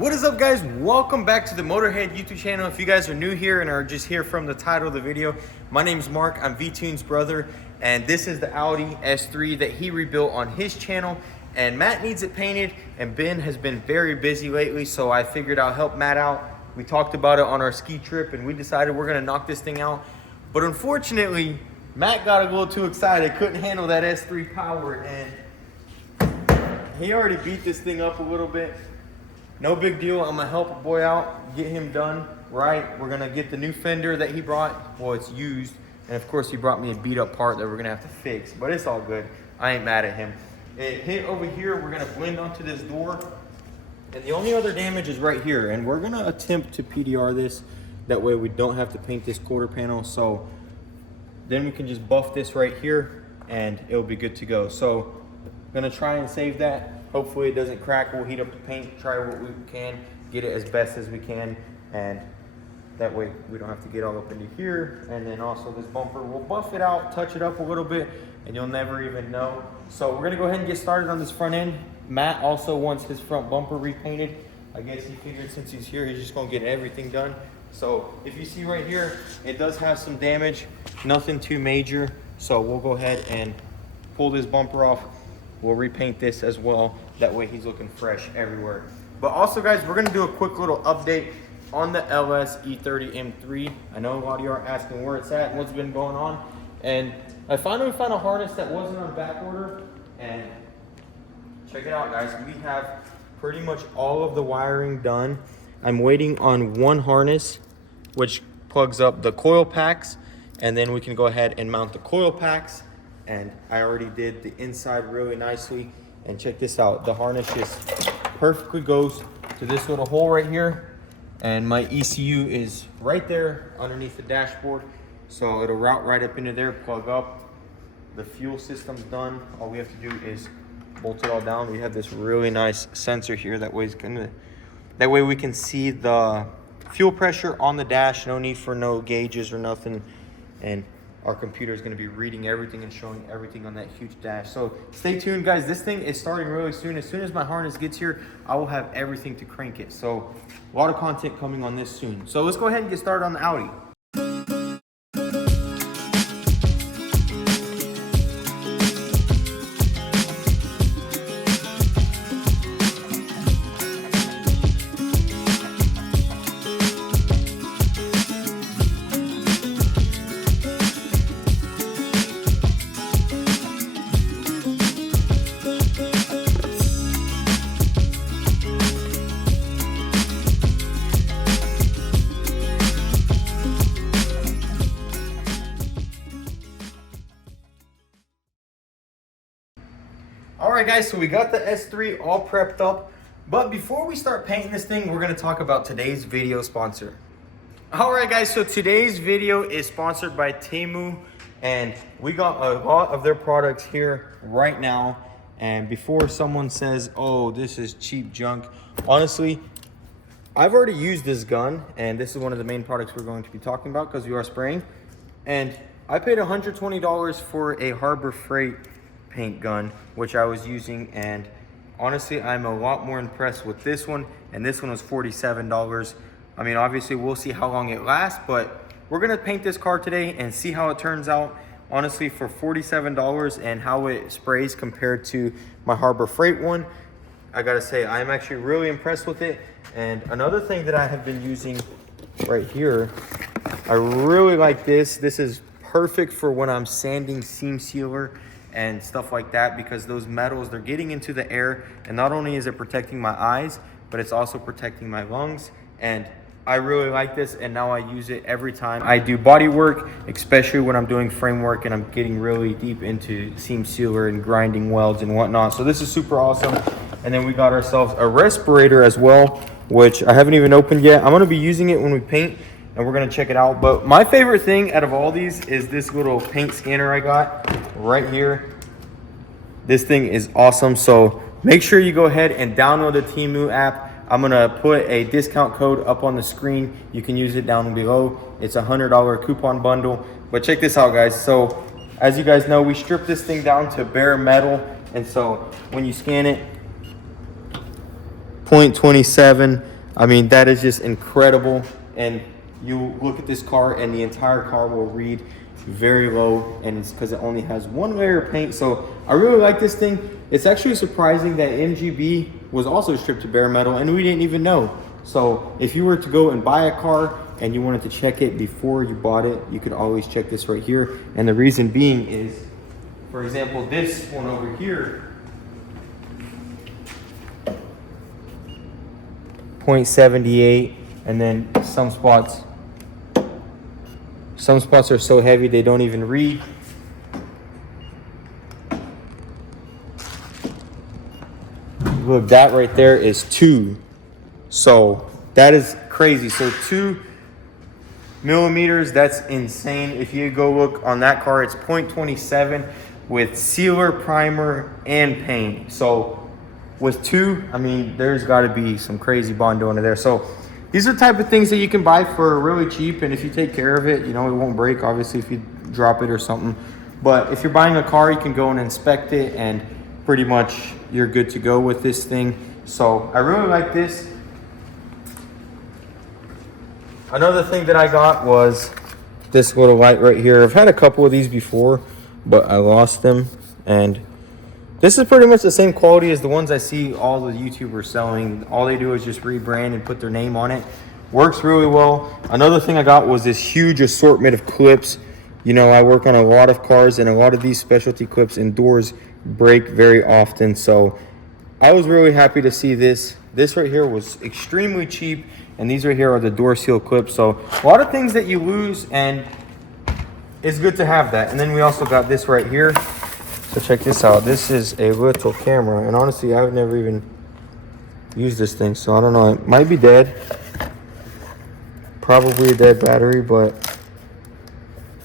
What is up, guys? Welcome back to the Motorhead YouTube channel. If you guys are new here and are just here from the title of the video, my name is Mark. I'm V-Tune's brother, and this is the Audi S3 that he rebuilt on his channel. And Matt needs it painted, and Ben has been very busy lately, so I figured I'll help Matt out. We talked about it on our ski trip, and we decided we're gonna knock this thing out. But unfortunately, Matt got a little too excited, couldn't handle that S3 power, and he already beat this thing up a little bit. No big deal. I'm gonna help a boy out, get him done right. We're gonna get the new fender that he brought. Well, it's used, and of course he brought me a beat up part that we're gonna have to fix, but it's all good. I ain't mad at him. It hit over here. We're gonna blend onto this door, and the only other damage is right here, and we're gonna attempt to PDR this. That way we don't have to paint this quarter panel, so then we can just buff this right here and it'll be good to go. So I'm gonna try and save that. Hopefully it doesn't crack. We'll heat up the paint, try what we can, get it as best as we can, and that way we don't have to get all up into here. And then also this bumper, we'll buff it out, touch it up a little bit, and you'll never even know. So we're gonna go ahead and get started on this front end. Matt also wants his front bumper repainted. I guess he figured since he's here, he's just gonna get everything done. So if you see right here, it does have some damage, nothing too major. So we'll go ahead and pull this bumper off. We'll repaint this as well. That way he's looking fresh everywhere. But also, guys, we're gonna do a quick little update on the LS E30 M3. I know a lot of you are asking where it's at and what's been going on. And I finally found a harness that wasn't on back order. And check it out, guys. We have pretty much all of the wiring done. I'm waiting on one harness, which plugs up the coil packs. And then we can go ahead and mount the coil packs. And I already did the inside really nicely. And check this out, the harness just perfectly goes to this little hole right here. And my ECU is right there underneath the dashboard. So it'll route right up into there, plug up. The fuel system's done. All we have to do is bolt it all down. We have this really nice sensor here. That way we can see the fuel pressure on the dash. No need for no gauges or nothing. And our computer is going to be reading everything and showing everything on that huge dash. So stay tuned, guys. This thing is starting really soon. As soon as my harness gets here, I will have everything to crank it. So a lot of content coming on this soon. So let's go ahead and get started on the Audi. Alright, guys, so we got the S3 all prepped up, but before we start painting this thing, we're going to talk about today's video sponsor. Alright, guys, so today's video is sponsored by Temu, and we got a lot of their products here right now. And before someone says, oh, this is cheap junk, honestly, I've already used this gun, and this is one of the main products we're going to be talking about because we are spraying. And I paid $120 for a Harbor Freight paint gun, which I was using, and honestly I'm a lot more impressed with this one, and this one was $47. I mean, obviously we'll see how long it lasts, but we're gonna paint this car today and see how it turns out. Honestly, for $47 and how it sprays compared to my Harbor Freight one, I gotta say I'm actually really impressed with it. And another thing that I have been using right here, I really like this. This is perfect for when I'm sanding seam sealer and stuff like that, because those metals, they're getting into the air, and not only is it protecting my eyes, but it's also protecting my lungs. And I really like this, and now I use it every time I do body work, especially when I'm doing framework and I'm getting really deep into seam sealer and grinding welds and whatnot. So this is super awesome. And then we got ourselves a respirator as well, which I haven't even opened yet. I'm going to be using it when we paint, and we're going to check it out. But my favorite thing out of all these is this little paint scanner I got right here. This thing is awesome. So make sure you go ahead and download the Temu app. I'm going to put a discount code up on the screen. You can use it down below. It's a $100 coupon bundle. But check this out, guys. So as you guys know, we stripped this thing down to bare metal. And so when you scan it, 0.27, I mean, that is just incredible. And you look at this car and the entire car will read very low, and it's because it only has one layer of paint. So I really like this thing. It's actually surprising that MGB was also stripped to bare metal and we didn't even know. So if you were to go and buy a car and you wanted to check it before you bought it, you could always check this right here. And the reason being is, for example, this one over here, 0.78, and then some spots are so heavy they don't even read. Look, that right there is 2. So that is crazy. So 2 millimeters, that's insane. If you go look on that car, it's 0.27 with sealer, primer, and paint. So with 2, I mean, there's got to be some crazy bond under there. So these are the type of things that you can buy for really cheap, and if you take care of it, you know, it won't break, obviously, if you drop it or something. But if you're buying a car, you can go and inspect it, and pretty much you're good to go with this thing. So I really like this. Another thing that I got was this little light right here. I've had a couple of these before, but I lost them, and this is pretty much the same quality as the ones I see all the YouTubers selling. All they do is just rebrand and put their name on it. Works really well. Another thing I got was this huge assortment of clips. You know, I work on a lot of cars, and a lot of these specialty clips and doors break very often. So I was really happy to see this. This right here was extremely cheap, and these right here are the door seal clips. So a lot of things that you lose, and it's good to have that. And then we also got this right here. So check this out. This is a little camera, and honestly, I've never even used this thing, so I don't know. It might be dead. Probably a dead battery, but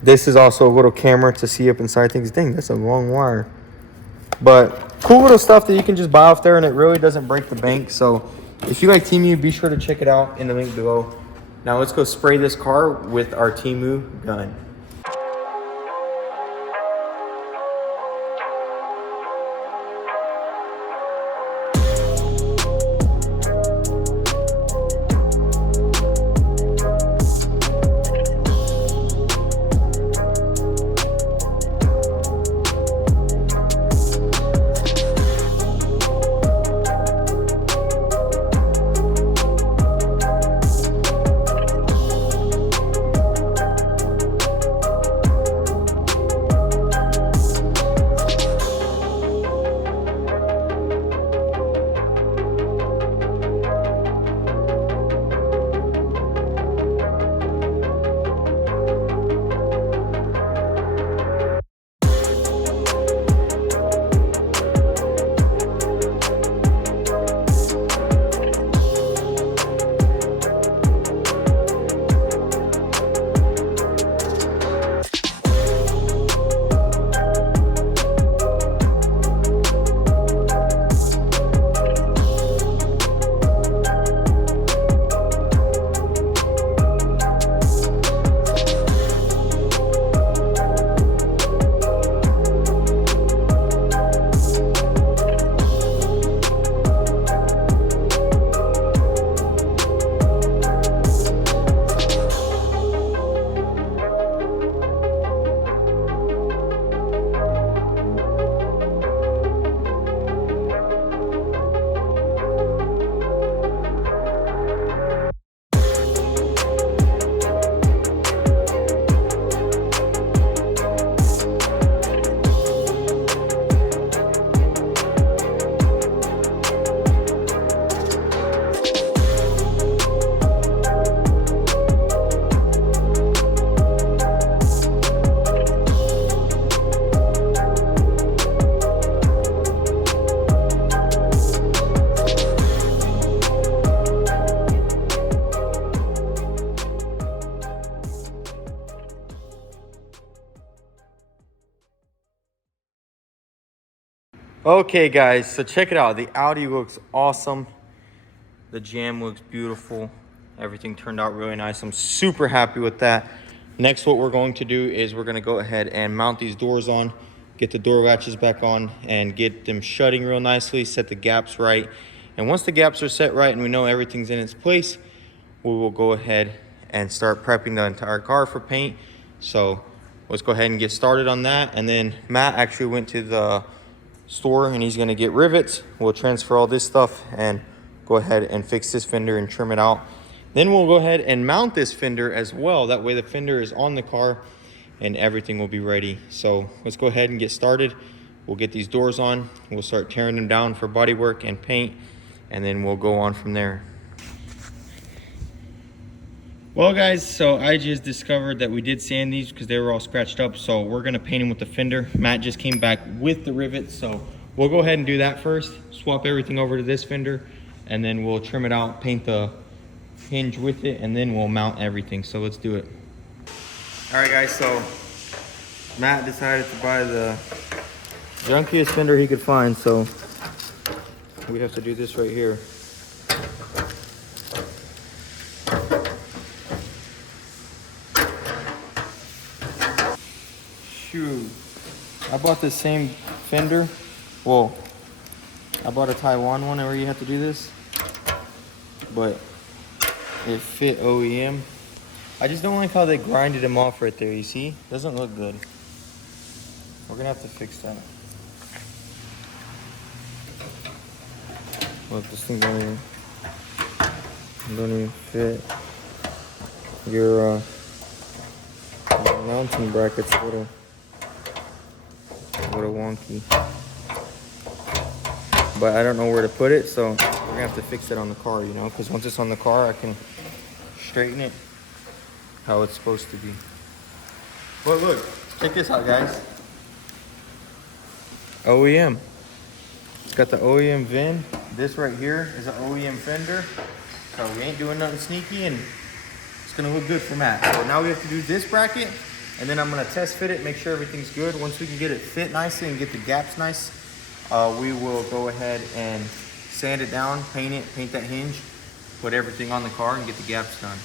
this is also a little camera to see up inside things. Dang, that's a long wire. But cool little stuff that you can just buy off there, and it really doesn't break the bank. So if you like Temu, be sure to check it out in the link below. Now let's go spray this car with our Temu gun. Okay guys, so check it out. The Audi looks awesome. The jam looks beautiful. Everything turned out really nice. I'm super happy with that. Next, what we're going to do is we're gonna go ahead and mount these doors on, get the door latches back on, and get them shutting real nicely, set the gaps right, And once the gaps are set right and we know everything's in its place, we will go ahead and start prepping the entire car for paint. So let's go ahead and get started on that. And then Matt actually went to the store and he's gonna get rivets. We'll transfer all this stuff and go ahead and fix this fender and trim it out. Then we'll go ahead and mount this fender as well. That way the fender is on the car and everything will be ready. So let's go ahead and get started. We'll get these doors on. We'll start tearing them down for bodywork and paint, and then we'll go on from there. Well guys, so I just discovered that we did sand these because they were all scratched up. So we're gonna paint them with the fender. Matt just came back with the rivets. So we'll go ahead and do that first. Swap everything over to this fender, and then we'll trim it out, paint the hinge with it, and then we'll mount everything. So let's do it. All right guys, so Matt decided to buy the junkiest fender he could find, so we have to do this right here. Shoot, I bought the same fender. Well, I bought a Taiwan one where you have to do this, but it fit OEM. I just don't like how they grinded them off right there, you see? Doesn't look good. We're gonna have to fix that. Look, this thing don't even fit. Your mounting bracket's a little wonky. But I don't know where to put it, so we're gonna have to fix it on the car, you know? Because once it's on the car, I can straighten it how it's supposed to be. But look, check this out guys. OEM. It's got the OEM VIN. This right here is an OEM fender. So we ain't doing nothing sneaky and it's gonna look good for Matt. So now we have to do this bracket and then I'm gonna test fit it, make sure everything's good. Once we can get it fit nicely and get the gaps nice, we will go ahead and sand it down, paint it, paint that hinge, put everything on the car and get the gaps done.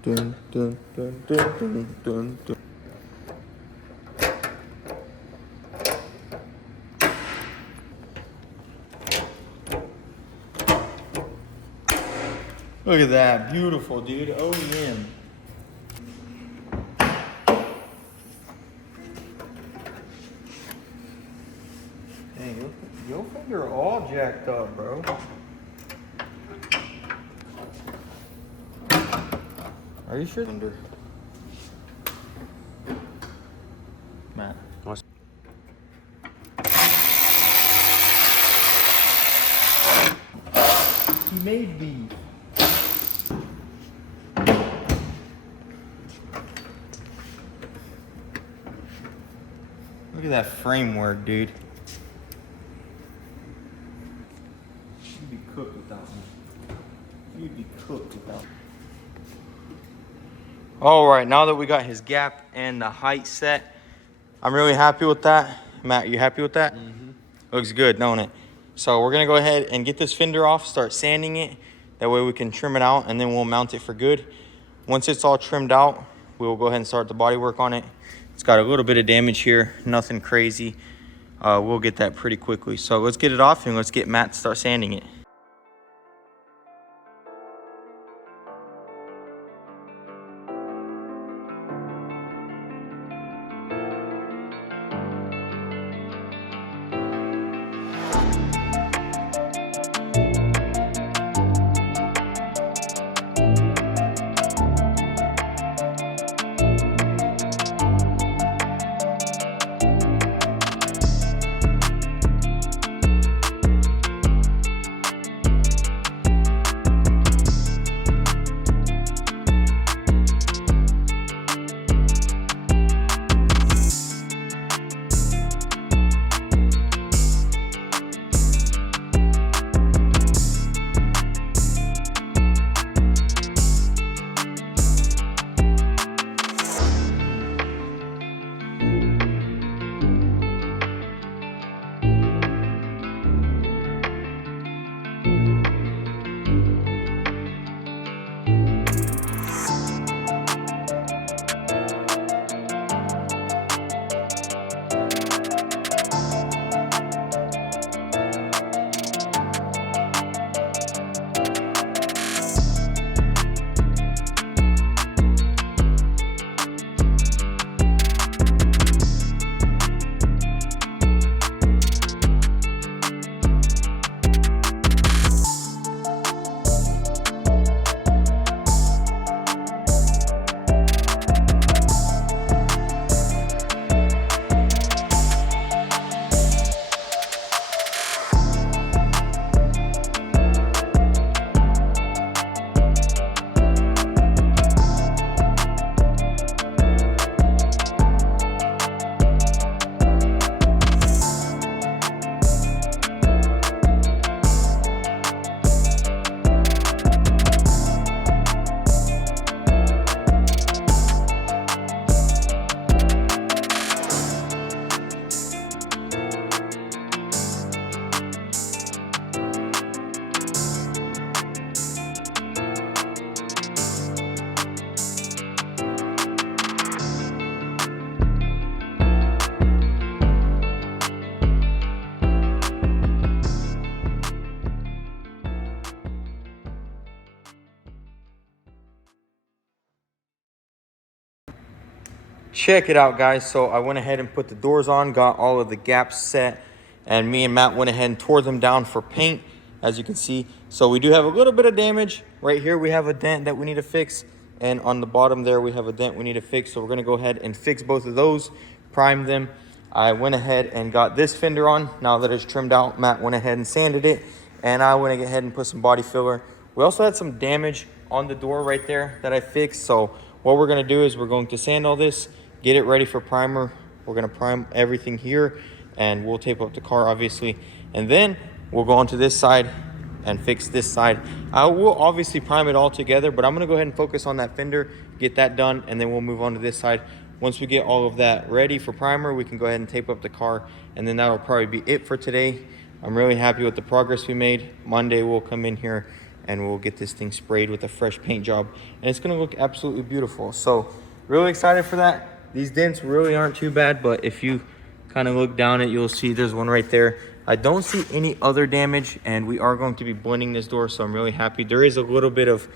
Dun, dun, dun, dun, dun, dun, dun. Look at that, beautiful dude, OEM. Dang, your finger all jacked up, bro. Are you sure? Matt. He made these. Look at that framework, dude. You'd be cooked without me. You'd be cooked without me. All right, now that we got his gap and the height set, I'm really happy with that. Matt, you happy with that? Mm-hmm. Looks good, don't it? So we're gonna go ahead and get this fender off, start sanding it. That way we can trim it out and then we'll mount it for good. Once it's all trimmed out, we will go ahead and start the body work on it. It's got a little bit of damage here, nothing crazy. We'll get that pretty quickly. So let's get it off and let's get Matt to start sanding it. check it out, guys. So I went ahead and put the doors on, got all of the gaps set, and me and Matt went ahead and tore them down for paint, as you can see. So we do have a little bit of damage. Right here we have a dent that we need to fix, and on the bottom there we have a dent we need to fix. So we're gonna go ahead and fix both of those, prime them. I went ahead and got this fender on. Now that it's trimmed out, Matt went ahead and sanded it, and I went ahead and put some body filler. We also had some damage on the door right there that I fixed. So what we're gonna do is we're going to sand all this, get it ready for primer. We're gonna prime everything here, and we'll tape up the car, obviously. And then we'll go onto this side and fix this side. I will obviously prime it all together, but I'm gonna go ahead and focus on that fender, get that done, and then we'll move on to this side. Once we get all of that ready for primer, we can go ahead and tape up the car, and then that'll probably be it for today. I'm really happy with the progress we made. Monday we'll come in here and we'll get this thing sprayed with a fresh paint job, and it's gonna look absolutely beautiful. So really excited for that. These dents really aren't too bad, but if you kind of look down it, you'll see there's one right there. I don't see any other damage, and we are going to be blending this door, so I'm really happy. There is a little bit of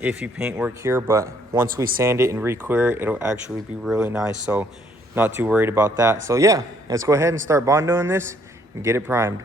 iffy paint work here, but once we sand it and re-clear it, it'll actually be really nice. So not too worried about that. So yeah, let's go ahead and start bondoing this and get it primed.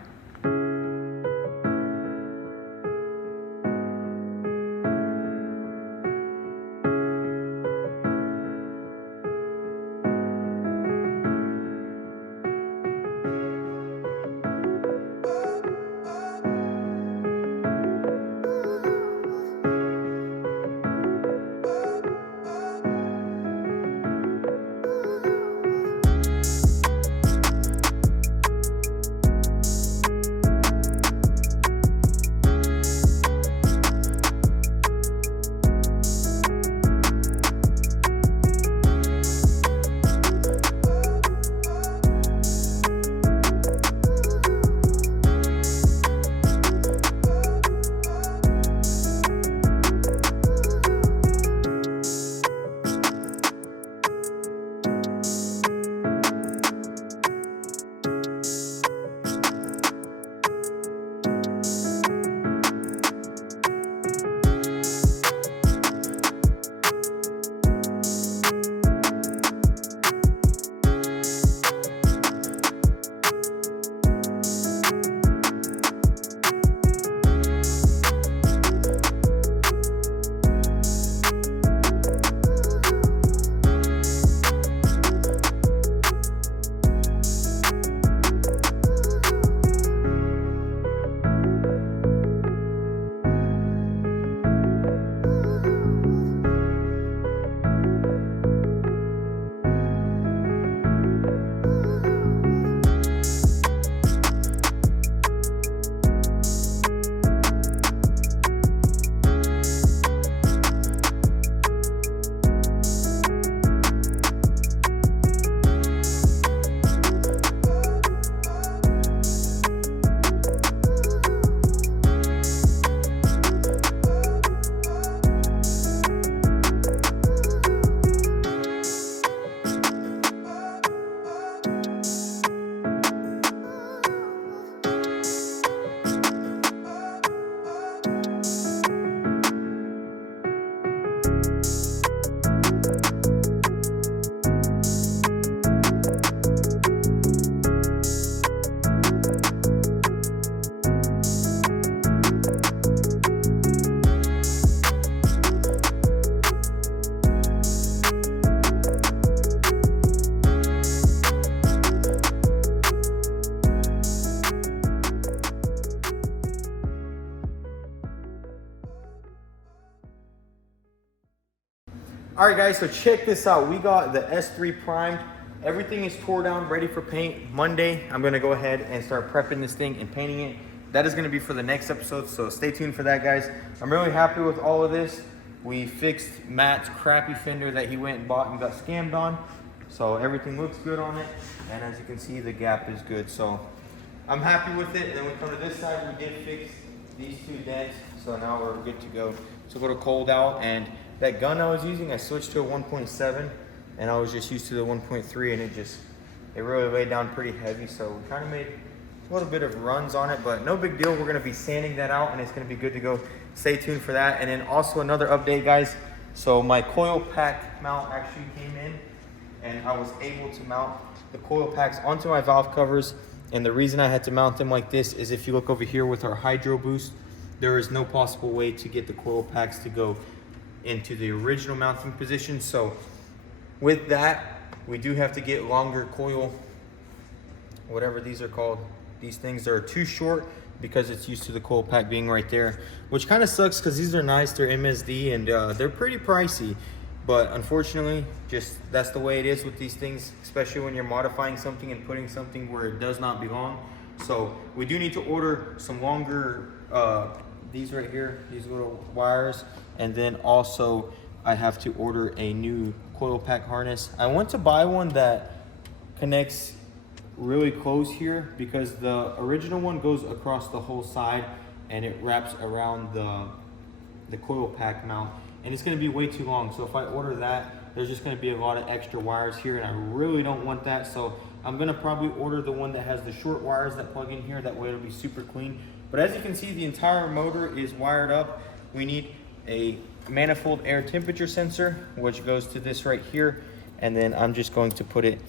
All right, guys, so check this out. We got the S3 primed. Everything is tore down, ready for paint. Monday, I'm gonna go ahead and start prepping this thing and painting it. That is gonna be for the next episode, so stay tuned for that, guys. I'm really happy with all of this. We fixed Matt's crappy fender that he went and bought and got scammed on. So everything looks good on it. And as you can see, the gap is good. So I'm happy with it. And then we come to this side, we did fix these two dents. So now we're good to go. So go to cold out, and that gun I was using, I switched to a 1.7 and I was just used to the 1.3, and it really laid down pretty heavy. So we kind of made a little bit of runs on it, but no big deal. We're gonna be sanding that out and it's gonna be good to go. Stay tuned for that. And then also another update, guys. So my coil pack mount actually came in, and I was able to mount the coil packs onto my valve covers. And the reason I had to mount them like this is if you look over here with our hydro boost, there is no possible way to get the coil packs to go into the original mounting position. So with that, we do have to get longer coil, whatever these are called. These things are too short because it's used to the coil pack being right there, which kind of sucks because these are nice, they're MSD, and they're pretty pricey. But unfortunately, just that's the way it is with these things, especially when you're modifying something and putting something where it does not belong. So we do need to order some longer, these right here, these little wires. And then also I have to order a new coil pack harness. I want to buy one that connects really close here because the original one goes across the whole side and it wraps around the coil pack mount, and it's going to be way too long. So if I order that, there's just going to be a lot of extra wires here, and I really don't want that. So I'm going to probably order the one that has the short wires that plug in here. That way it'll be super clean. But as you can see, the entire motor is wired up. We need a manifold air temperature sensor, which goes to this right here, and then I'm just going to put it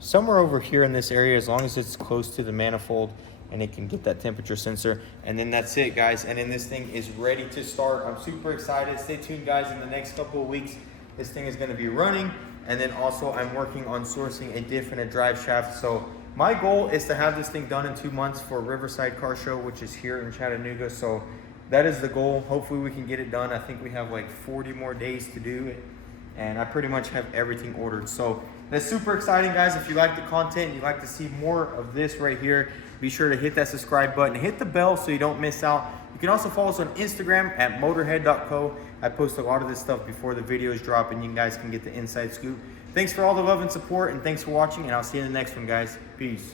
somewhere over here in this area, as long as it's close to the manifold and it can get that temperature sensor. And then that's it, guys. And then this thing is ready to start. I'm super excited. Stay tuned, guys. In the next couple of weeks, this thing is going to be running. And then also I'm working on sourcing a diff and a drive shaft. So my goal is to have this thing done in 2 months for Riverside Car Show, which is here in Chattanooga. So that is the goal. Hopefully we can get it done. I think we have like 40 more days to do it, and I pretty much have everything ordered. So that's super exciting, guys. If you like the content, you'd like to see more of this right here, be sure to hit that subscribe button, hit the bell so you don't miss out. You can also follow us on Instagram at motorhead.co. I post a lot of this stuff before the videos drop, and you guys can get the inside scoop. Thanks for all the love and support, and thanks for watching, and I'll see you in the next one, guys. Peace.